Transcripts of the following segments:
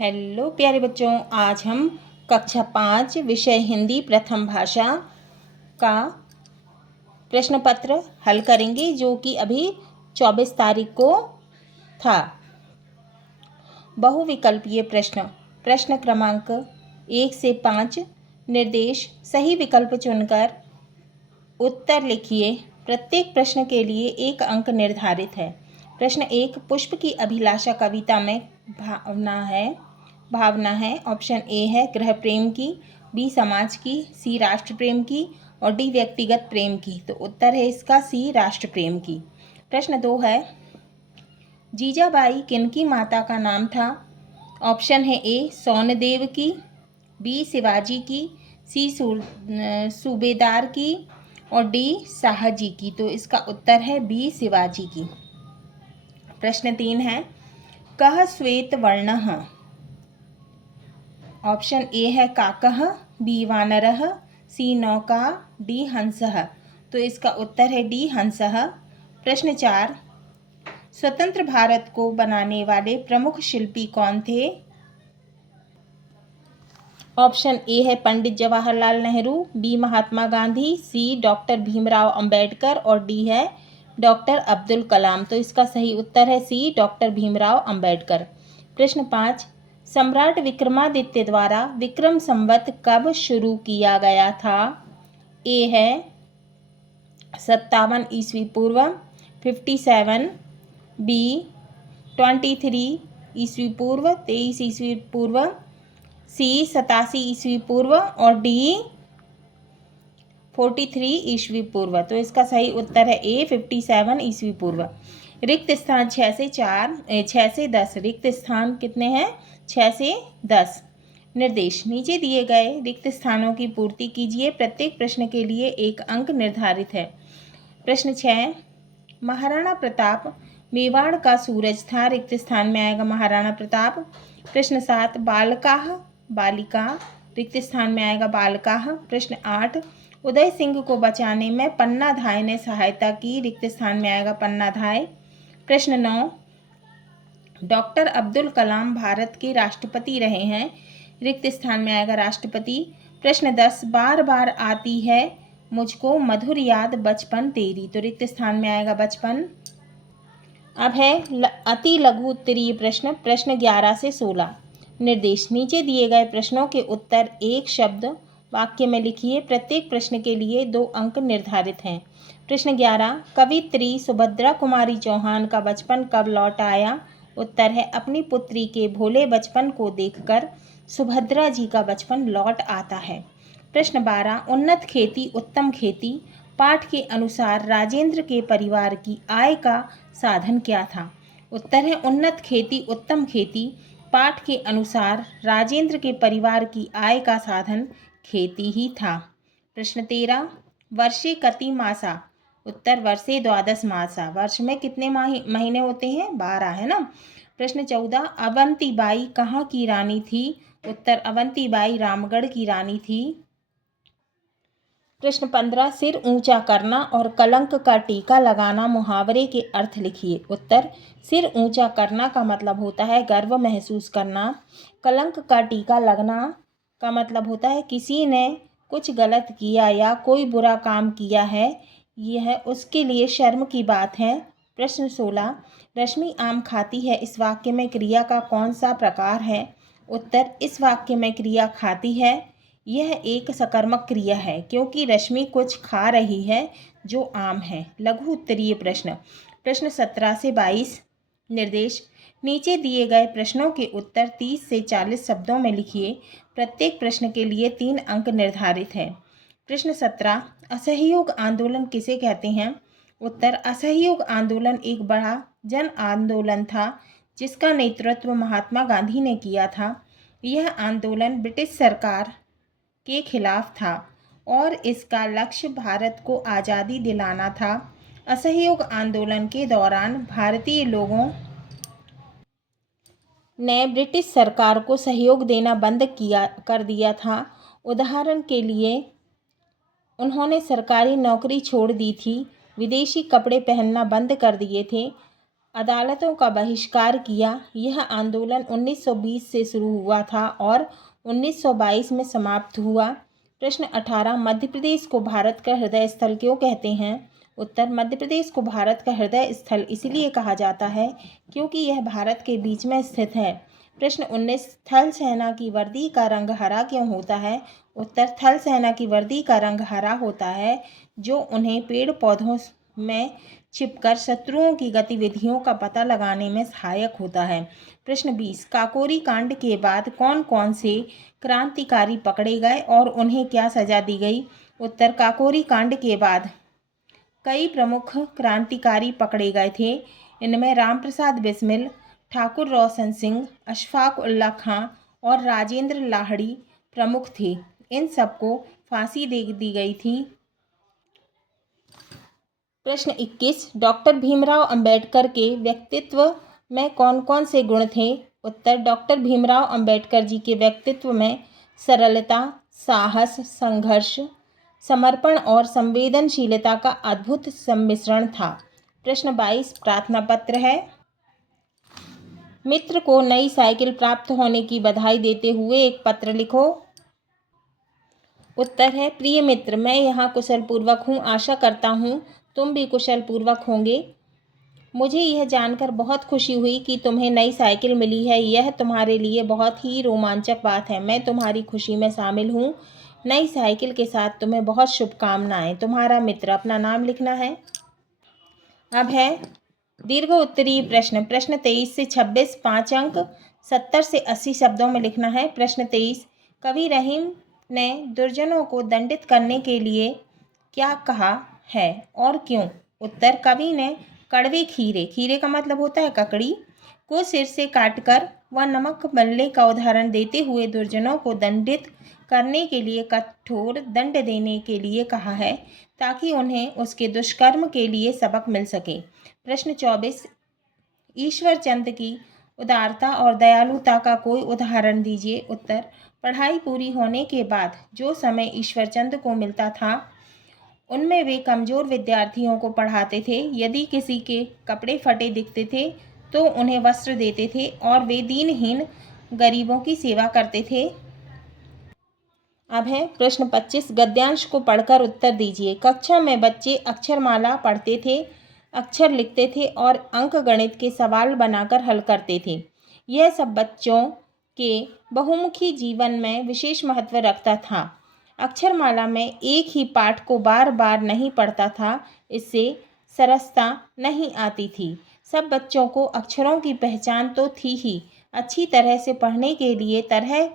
Hello प्यारे बच्चों, आज हम कक्षा 5 विषय हिंदी प्रथम भाषा का प्रश्न पत्र हल करेंगे, जो कि अभी 24 तारीख को था। बहुविकल्पीय प्रश्न। प्रश्न क्रमांक 1 से 5। निर्देश: सही विकल्प चुनकर उत्तर लिखिए। प्रत्येक प्रश्न के लिए 1 अंक निर्धारित है। प्रश्न 1, पुष्प की अभिलाषा कविता में भावना है। ऑप्शन ए है गृह प्रेम की, बी समाज की, सी राष्ट्र प्रेम की और डी व्यक्तिगत प्रेम की। तो उत्तर है इसका सी राष्ट्र प्रेम की। प्रश्न 2 है, जीजाबाई किनकी माता का नाम था। ऑप्शन है ए सोनदेव की, बी शिवाजी की, सी सूबेदार की और डी शाहजी की। तो इसका उत्तर है बी शिवाजी की। प्रश्न 3 है, कः श्वेत वर्णः। ऑप्शन ए है काकः, बी वानरः, सी नौका, डी हंसः। तो इसका उत्तर है डी हंसः। प्रश्न 4, स्वतंत्र भारत को बनाने वाले प्रमुख शिल्पी कौन थे। ऑप्शन ए है पंडित जवाहरलाल नेहरू, बी महात्मा गांधी, सी डॉक्टर भीमराव अंबेडकर और डी है डॉक्टर अब्दुल कलाम। तो इसका सही उत्तर है सी डॉक्टर भीमराव अंबेडकर। प्रश्न 5, सम्राट विक्रमादित्य द्वारा विक्रम संवत कब शुरू किया गया था। ए है 57 ईस्वी पूर्व, 57, बी 23 ईस्वी पूर्व, 23 ईस्वी पूर्व, सी 87 ईस्वी पूर्व और डी 43 ईस्वी पूर्व। तो इसका सही उत्तर है ए 57 ईस्वी पूर्व। रिक्त स्थान 6 से 10। रिक्त स्थान कितने हैं? 6 से 10। निर्देश: नीचे दिए गए रिक्त स्थानों की पूर्ति कीजिए। प्रत्येक प्रश्न के लिए 1 अंक निर्धारित है। प्रश्न 6, महाराणा प्रताप मेवाड़ का सूरज था। रिक्त स्थान में आएगा महाराणा प्रताप। प्रश्न 7, बालकाह बालिका। रिक्त स्थान में आएगा बालकाह। प्रश्न 8, उदय सिंह को बचाने में पन्नाधाय ने सहायता की। रिक्त स्थान में आएगा पन्नाधाय। प्रश्न 9, डॉक्टर अब्दुल कलाम भारत के राष्ट्रपति रहे हैं। रिक्त स्थान में आएगा राष्ट्रपति। प्रश्न 10, बार बार आती है मुझको मधुर याद बचपन तेरी। तो रिक्त स्थान में आएगा बचपन। अब है अति लघु उत्तरीय प्रश्न। प्रश्न 11 से 16। निर्देश: नीचे दिए गए प्रश्नों के उत्तर एक शब्द वाक्य में लिखिए। प्रत्येक प्रश्न के लिए 2 अंक निर्धारित हैं। प्रश्न 11, कवियत्री सुभद्रा कुमारी चौहान का बचपन कब लौट आया। उत्तर है अपनी पुत्री के भोले बचपन को देखकर सुभद्रा जी का बचपन लौट आता है। प्रश्न 12, उन्नत खेती उत्तम खेती पाठ के अनुसार राजेंद्र के परिवार की आय का साधन क्या था। उत्तर है उन्नत खेती उत्तम खेती पाठ के अनुसार राजेंद्र के परिवार की आय का साधन खेती ही था। प्रश्न 13, वर्षे कति मासा। उत्तर वर्षे द्वादश मासा। वर्ष में कितने महीने होते हैं? 12, है ना। प्रश्न 14, अवंतीबाई कहाँ की रानी थी। उत्तर अवंतीबाई रामगढ़ की रानी थी। प्रश्न 15, सिर ऊंचा करना और कलंक का टीका लगाना मुहावरे के अर्थ लिखिए। उत्तर सिर ऊंचा करना का मतलब होता है गर्व महसूस करना। कलंक का टीका लगना का मतलब होता है किसी ने कुछ गलत किया या कोई बुरा काम किया है, यह उसके लिए शर्म की बात है। प्रश्न 16, रश्मि आम खाती है इस वाक्य में क्रिया का कौन सा प्रकार है। उत्तर इस वाक्य में क्रिया खाती है यह एक सकर्मक क्रिया है, क्योंकि रश्मि कुछ खा रही है जो आम है। लघु उत्तरीय प्रश्न। प्रश्न 17 से 22। निर्देश: नीचे दिए गए प्रश्नों के उत्तर 30 से 40 शब्दों में लिखिए। प्रत्येक प्रश्न के लिए 3 अंक निर्धारित है। प्रश्न 17, असहयोग आंदोलन किसे कहते हैं। उत्तर असहयोग आंदोलन एक बड़ा जन आंदोलन था जिसका नेतृत्व महात्मा गांधी ने किया था। यह आंदोलन ब्रिटिश सरकार के खिलाफ था और इसका लक्ष्य भारत को आज़ादी दिलाना था। असहयोग आंदोलन के दौरान भारतीय लोगों ने ब्रिटिश सरकार को सहयोग देना बंद कर दिया था। उदाहरण के लिए उन्होंने सरकारी नौकरी छोड़ दी थी, विदेशी कपड़े पहनना बंद कर दिए थे। अदालतों का बहिष्कार किया। यह आंदोलन 1920 से शुरू हुआ था और 1922 में समाप्त हुआ। प्रश्न 18, मध्य प्रदेश को भारत का हृदय स्थल क्यों कहते हैं? उत्तर, मध्य प्रदेश को भारत का हृदय स्थल इसलिए कहा जाता है क्योंकि यह भारत के बीच में स्थित है। प्रश्न 19, थल सेना की वर्दी का रंग हरा क्यों होता है? उत्तर, थल सेना की वर्दी का रंग हरा होता है जो उन्हें पेड़ पौधों में छिपकर शत्रुओं की गतिविधियों का पता लगाने में सहायक होता है। प्रश्न 20, काकोरी कांड के बाद कौन कौन से क्रांतिकारी पकड़े गए और उन्हें क्या सजा दी गई? उत्तर, काकोरी कांड के बाद कई प्रमुख क्रांतिकारी पकड़े गए थे। इनमें रामप्रसाद बिस्मिल, ठाकुर रोशन सिंह, अशफाक उल्लाह खां और राजेंद्र लाहिड़ी प्रमुख थे। इन सबको फांसी दे दी गई थी। प्रश्न 21, डॉक्टर भीमराव अंबेडकर के व्यक्तित्व में कौन कौन से गुण थे? उत्तर, डॉक्टर भीमराव अंबेडकर जी के व्यक्तित्व में सरलता, साहस, संघर्ष, समर्पण और संवेदनशीलता का अद्भुत सम्मिश्रण था। प्रश्न 22, प्रार्थना पत्र है। मित्र को नई साइकिल प्राप्त होने की बधाई देते हुए एक पत्र लिखो। उत्तर है, प्रिय मित्र, मैं यहाँ कुशल पूर्वक हूँ। आशा करता हूँ तुम भी कुशल पूर्वक होंगे। मुझे यह जानकर बहुत खुशी हुई कि तुम्हें नई साइकिल मिली है। यह तुम्हारे लिए बहुत ही रोमांचक बात है। मैं तुम्हारी खुशी में शामिल हूँ। नई साइकिल के साथ तुम्हें बहुत शुभकामनाएं। तुम्हारा मित्र। अपना नाम लिखना है। अब है दीर्घ उत्तरीय प्रश्न। प्रश्न 23 से 26 5 अंक 70 से 80 शब्दों में लिखना है। प्रश्न 23, कवि रहीम ने दुर्जनों को दंडित करने के लिए क्या कहा है और क्यों? उत्तर, कवि ने कड़वे खीरे, खीरे का मतलब होता है ककड़ी, को सिर से काटकर व नमक मलने का उदाहरण देते हुए दुर्जनों को दंडित करने के लिए, कठोर दंड देने के लिए कहा है ताकि उन्हें उसके दुष्कर्म के लिए सबक मिल सके। प्रश्न 24, ईश्वर चंद्र की उदारता और दयालुता का कोई उदाहरण दीजिए। उत्तर, पढ़ाई पूरी होने के बाद जो समय ईश्वर चंद्र को मिलता था उनमें वे कमज़ोर विद्यार्थियों को पढ़ाते थे। यदि किसी के कपड़े फटे दिखते थे तो उन्हें वस्त्र देते थे और वे दीनहीन गरीबों की सेवा करते थे। अब है प्रश्न 25, गद्यांश को पढ़कर उत्तर दीजिए। कक्षा में बच्चे अक्षरमाला पढ़ते थे, अक्षर लिखते थे और अंकगणित के सवाल बनाकर हल करते थे। यह सब बच्चों के बहुमुखी जीवन में विशेष महत्व रखता था। अक्षरमाला में एक ही पाठ को बार बार नहीं पढ़ता था, इससे सरसता नहीं आती थी। सब बच्चों को अक्षरों की पहचान तो थी ही, अच्छी तरह से पढ़ने के लिए तरह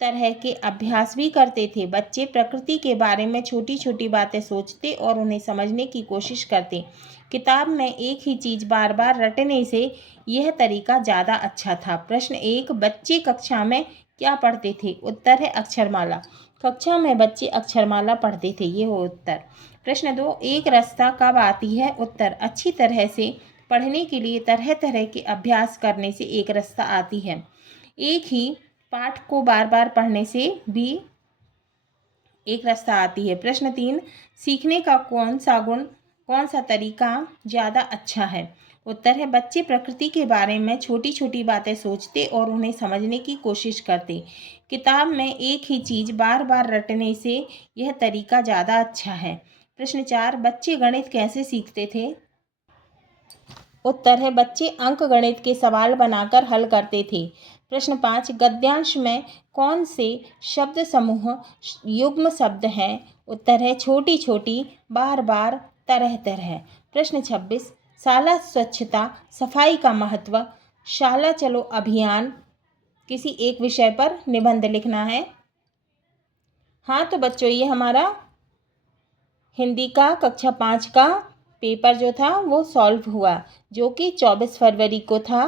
तरह के अभ्यास भी करते थे। बच्चे प्रकृति के बारे में छोटी छोटी बातें सोचते और उन्हें समझने की कोशिश करते। किताब में एक ही चीज़ बार बार रटने से यह तरीका ज़्यादा अच्छा था। प्रश्न 1, बच्चे कक्षा में क्या पढ़ते थे? उत्तर है अक्षरमाला। कक्षा में बच्चे अक्षरमाला पढ़ते थे, ये हो उत्तर। प्रश्न 2, एक रस्ता कब आती है? उत्तर, अच्छी तरह से पढ़ने के लिए तरह तरह के अभ्यास करने से एक रस्ता आती है। एक ही पाठ को बार बार पढ़ने से भी एक रास्ता आती है। प्रश्न 3, सीखने का कौन सा तरीका ज़्यादा अच्छा है? उत्तर है, बच्चे प्रकृति के बारे में छोटी छोटी बातें सोचते और उन्हें समझने की कोशिश करते। किताब में एक ही चीज़ बार बार रटने से यह तरीका ज़्यादा अच्छा है। प्रश्न 4, बच्चे गणित कैसे सीखते थे? उत्तर है, बच्चे अंकगणित के सवाल बनाकर हल करते थे। प्रश्न 5, गद्यांश में कौन से शब्द समूह युग्म शब्द हैं? उत्तर है, छोटी छोटी, बार बार, तरह तरह। प्रश्न 26, शाला स्वच्छता सफाई का महत्व, शाला चलो अभियान, किसी एक विषय पर निबंध लिखना है। हाँ तो बच्चों, ये हमारा हिंदी का कक्षा 5 का पेपर जो था वो सॉल्व हुआ, जो कि 24 फरवरी को था।